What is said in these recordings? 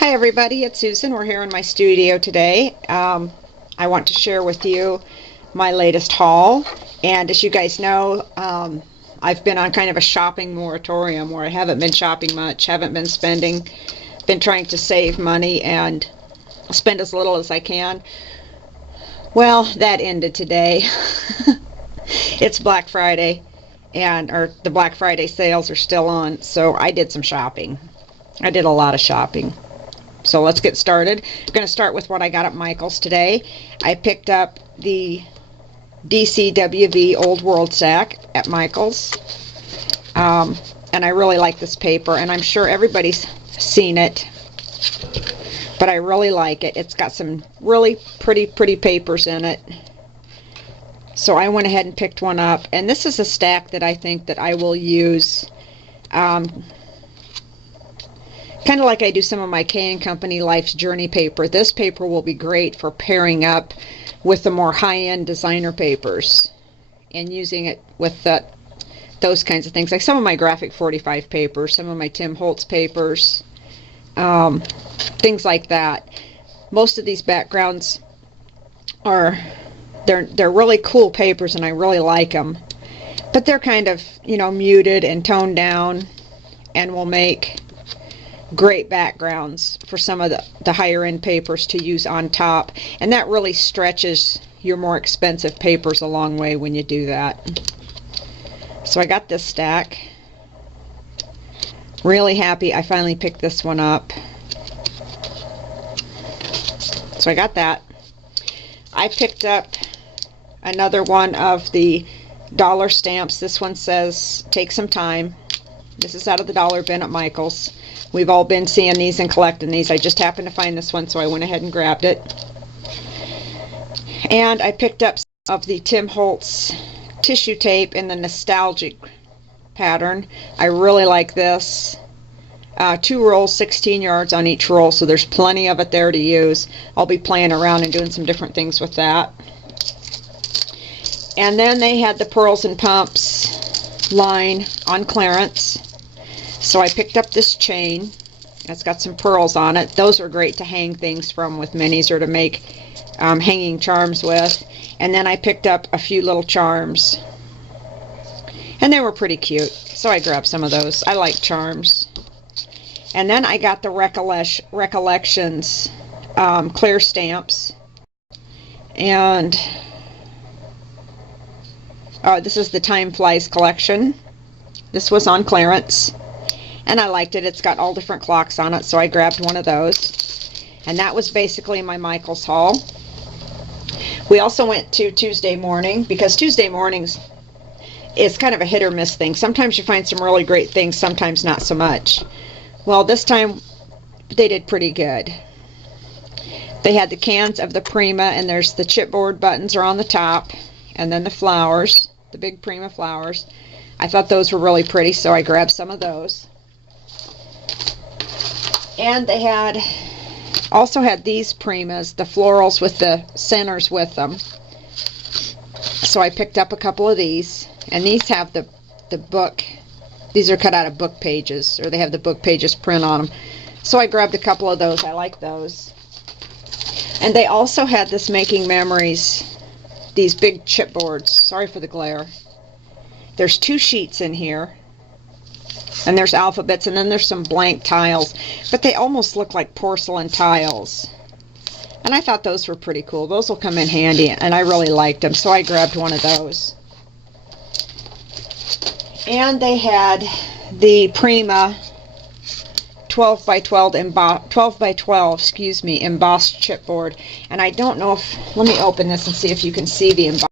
Hi everybody, it's Susan. We're here in my studio today. I want to share with you my latest haul. And as you guys know, I've been on kind of a shopping moratorium where I haven't been shopping much, haven't been spending, been trying to save money and spend as little as I can. Well, that ended today. It's Black Friday, or the Black Friday sales are still on, so I did some shopping. I did a lot of shopping. So let's get started. I'm going to start with what I got at Michael's today. I picked up the DCWV Old World Sack at Michael's. And I really like this paper, and I'm sure everybody's seen it, but I really like it. It's got some really pretty papers in it. So I went ahead and picked one up, and this is a stack that I think that I will use kind of like I do some of my K & Company Life's Journey paper. This paper will be great for pairing up with the more high-end designer papers and using it with those kinds of things, like some of my Graphic 45 papers, some of my Tim Holtz papers, things like that. Most of these backgrounds are they're really cool papers, and I really like them, but they're kind of, you know, muted and toned down, and will make great backgrounds for some of the higher end papers to use on top, and that really stretches your more expensive papers a long way when you do that. So I got this stack. Really happy I finally picked this one up. So I got that. I picked up another one of the dollar stamps. This one says take some time. This is out of the dollar bin at Michael's. We've all been seeing these and collecting these. I just happened to find this one, so I went ahead and grabbed it. And I picked up some of the Tim Holtz tissue tape in the nostalgic pattern. I really like this. 2 rolls, 16 yards on each roll, so there's plenty of it there to use. I'll be playing around and doing some different things with that. And then they had the Pearls and Pumps line on clearance. So I picked up this chain. It's got some pearls on it. Those are great to hang things from with minis, or to make hanging charms with. And then I picked up a few little charms, and they were pretty cute, so I grabbed some of those. I like charms. And then I got the Recollections clear stamps, and this is the Time Flies collection. This was on clearance, and I liked it. It's got all different clocks on it, so I grabbed one of those. And that was basically my Michael's haul. We also went to Tuesday morning, because Tuesday mornings is kind of a hit or miss thing. Sometimes you find some really great things, sometimes not so much. Well, this time they did pretty good. They had the cans of the Prima, and there's the chipboard buttons are on the top, and then the flowers, the big Prima flowers. I thought those were really pretty, so I grabbed some of those. And they also had these Primas, the florals with the centers with them. So I picked up a couple of these, and these have the book. These are cut out of book pages, or they have the book pages print on them. So I grabbed a couple of those. I like those. And they also had this Making Memories, these big chipboards. Sorry for the glare. There's 2 sheets in here, and there's alphabets, and then there's some blank tiles, but they almost look like porcelain tiles. And I thought those were pretty cool. Those will come in handy, and I really liked them, so I grabbed one of those. And they had the Prima 12 by 12 embossed chipboard, and I don't know if, let me open this and see if you can see the embossed.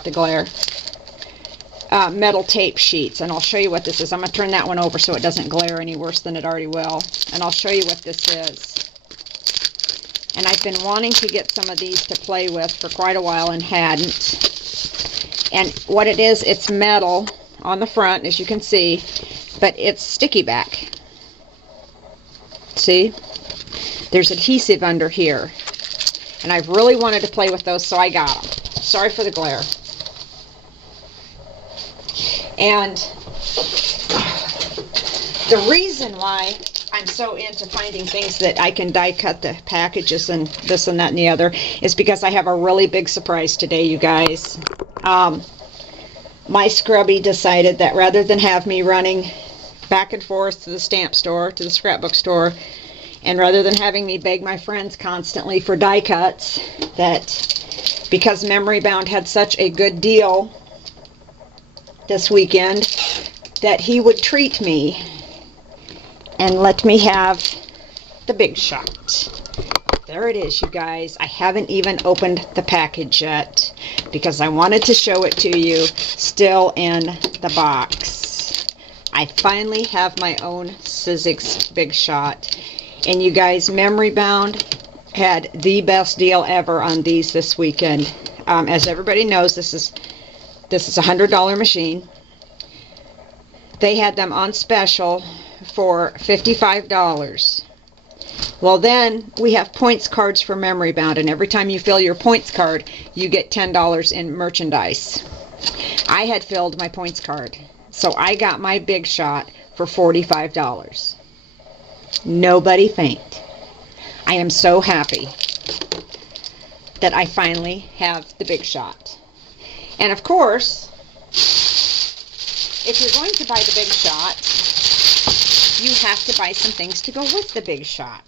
about the glare. Metal tape sheets, and I'll show you what this is. I'm going to turn that one over so it doesn't glare any worse than it already will, and I'll show you what this is. And I've been wanting to get some of these to play with for quite a while and hadn't. And what it is, it's metal on the front, as you can see, but it's sticky back. See? There's adhesive under here. And I've really wanted to play with those, so I got them. Sorry for the glare. And the reason why I'm so into finding things that I can die cut the packages and this and that and the other is because I have a really big surprise today, you guys. My scrubby decided that rather than have me running back and forth to the stamp store, to the scrapbook store, and rather than having me beg my friends constantly for die cuts, that because Memory Bound had such a good deal this weekend, that he would treat me and let me have the Big Shot. There it is, you guys. I haven't even opened the package yet because I wanted to show it to you still in the box. I finally have my own Sizzix Big Shot. And you guys, Memory Bound had the best deal ever on these this weekend. As everybody knows, this is a $100 machine. They had them on special for $55. Well, then we have points cards for Memory Bound, and every time you fill your points card, you get $10 in merchandise. I had filled my points card, so I got my Big Shot for $45. Nobody faint. I am so happy that I finally have the Big Shot. And of course, if you're going to buy the Big Shot, you have to buy some things to go with the Big Shot.